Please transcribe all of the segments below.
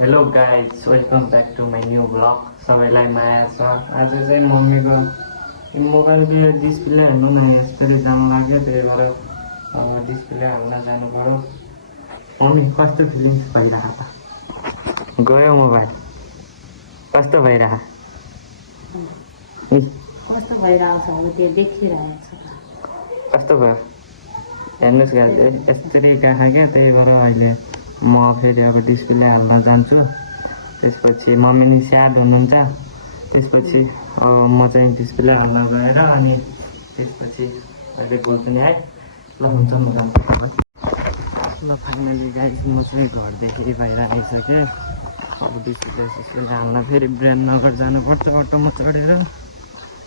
Hello guys welcome back to my new blog सबैलाई माया छ। आज चाहिँ मम्मीको मोबाइलको डिस्प्ले हेर्नु न यसरी जानु लाग्यो, त्यही भएर डिस्प्ले हाल्न जानु पर्यो। मम्मी कस्तो फिलिङ्स भइरहेको छ? गयो मोबाइल कस्तो भइरहेको? कस्तो भइरहेको छ अब त्यो देखिरहेको छ। कस्तो भयो हेर्नुहोस् गाइज, यसरी कहाँ क्या, त्यही भएर अहिले म फेरि अब डिस्प्ले हाल्न जान्छु। त्यसपछि मम्मी नि स्याड हुनुहुन्छ। त्यसपछि म चाहिँ डिस्प्ले हाल्न गएर अनि त्यसपछि अहिले बोल्छु नि है। ल हुन्छ, म जान्छु। ल फाइनली गाइज म चाहिँ घरदेखि बाहिर आइसकेँ। अब डिस्प्ले हाल्न फेरि ब्रान्डनगर जानुपर्छ। अटोमा चढेर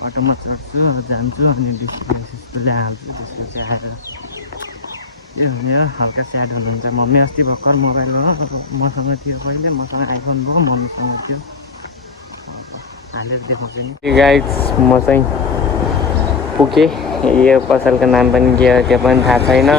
अटोमा चढ्छु, जान्छु अनि डिस्प्ले हाल्छु। त्यसपछि आएर के हुने हो, हल्का स्याड हुनुहुन्छ मम्मी। अस्ति भर्खर मोबाइल हो मसँग थियो, पहिले मसँग आइफोन भयो, मम्मीसँग थियो। अब हालेर देखाउँछु नि गाइज। म चाहिँ पुगेँ। यो पसलको नाम पनि के हो त्यो पनि थाहा छैन।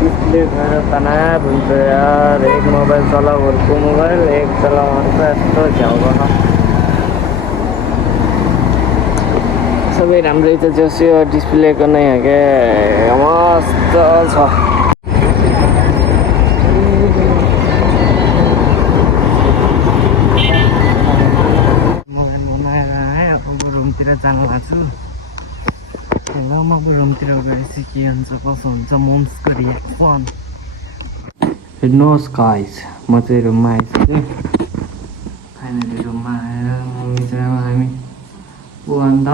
डिस्प्ले गएर तनाव हुन्छ यार। एक मोबाइल चलाऊ अर्को मोबाइल, एक चलाऊ अर्को, यस्तो झ्याउ छ। सबै राम्रै छ, जस यो डिस्प्लेको नै हो क्या, मस्त छ। मोबाइल बनाएर आएँ, अब रुमतिर जानु लाग्छु। ल म अब रुमतिर गएपछि के हुन्छ कसो हुन्छ मोम्सको रियाक्सन। हेर्नुहोस् गाइस, म चाहिँ रुममा आइसकेँ। फाइनली रुममा आएर मम्मी चाहिँ अब हामी अन्त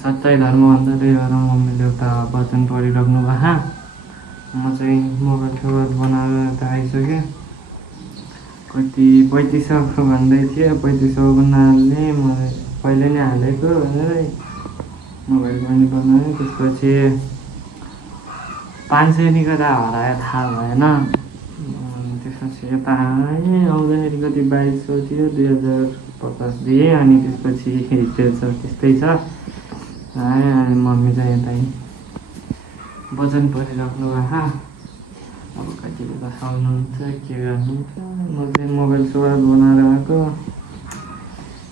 सच्चाइ धर्म अन्त त्यही भएर मम्मीले एउटा वचन पढिराख्नु भएको। म चाहिँ मोबाइल सोबाइल बनाएर यता आइसकेँ। कति 3500 भन्दै थियो, 3500 नहाल्ने मैले पहिले नै हालेको भनेर मोबाइल पनि बनाएँ। त्यसपछि 500 कता हरायो थाहा भएन। त्यसपछि यता आएँ, आउँदाखेरि कति 2200 थियो, 2050 दिएँ। अनि त्यसपछि त्यस्तै छ आएँ। अनि मम्मी चाहिँ यतै वचन पढिराख्नु भएको। अब कति बेला सक्नुहुन्छ के गर्नुहुन्छ। म चाहिँ मोबाइल सोबाइल बनाएर आएको।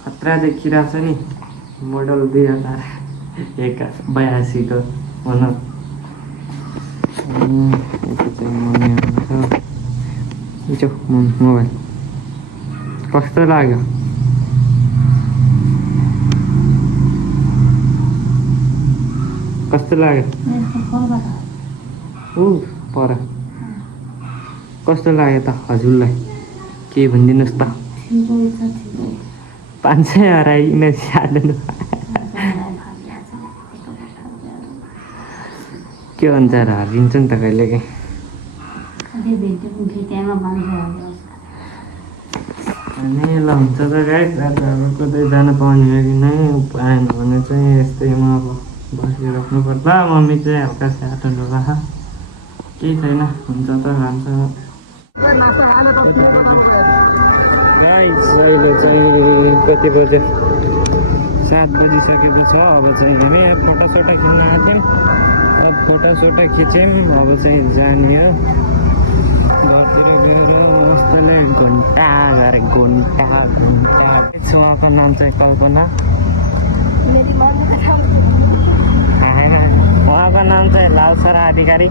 खतरा देखिरहेको छ नि, मोडल 2082 को भनौँ। यता चाहिँ मम्मी हुनुहुन्छ। जो मोबाइल कस्तो लाग्यो? कस्तो लाग्यो? पर कस्तो लाग्यो त हजुरलाई? के भनिदिनुहोस् त। 500 हराइकन स्याहार्नु के भन्छ र, हरिन्छ नि त कहिले काहीँ। अनि ल हुन्छ त गाइस, आज अब कतै जान पाउने हो कि नै पाएन भने चाहिँ यस्तैमा अब बसिराख्नु पर्ला। मम्मी चाहिँ हल्का स्याहार भएको, केही छैन, हुन्छ त खान्छ। गाइस अहिले चाहिँ कति बज्यो? 7 बजिसकेको छ। अब चाहिँ हामी फोटोसोटो खिच्न आएको थियौँ। अब फोटोसोटो खिच्यौँ, अब चाहिँ जाने हो घरतिर गएर मस्तले घन्टा गरे घन्टा। उहाँको नाम चाहिँ कल्पना, उहाँको नाम चाहिँ लालसरा अधिकारी, म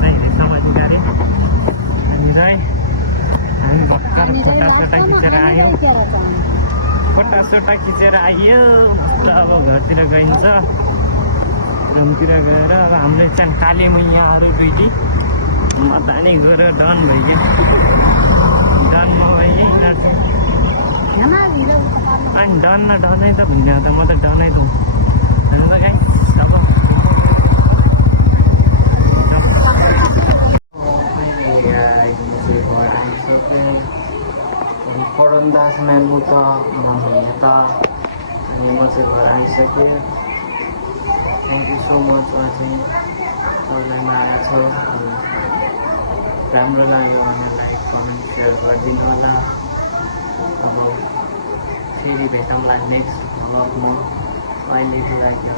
चाहिँ रेशम अधिकारी। हामी चाहिँ भर्खर फोटासोटा खिचेर आयौँ। फोटासोटा खिचेर आयो। अब घरतिर गइन्छ। रुमतिर गएर अब हाम्रो चाहिँ काले मैयाहरू दुईटी म त नि गएर डन भइगयो। डन म भइगएँ, यिनीहरू चाहिँ अनि डन न डनै त भन्ने हो त, म त डनै त हुँ। हेर्नु त गाइस, अब पढन्दास म्यामु त नभए त अनि म चाहिँ घर आइसकेँ। थ्याङ्क यू सो मच चाहिँ सबैलाई माया छ। राम्रो लाग्यो भने लाइक कमेन्ट सेयर गरिदिनु होला। अब फेरि भेटौँला नेक्स्ट भ्लगमा। अहिलेको लागि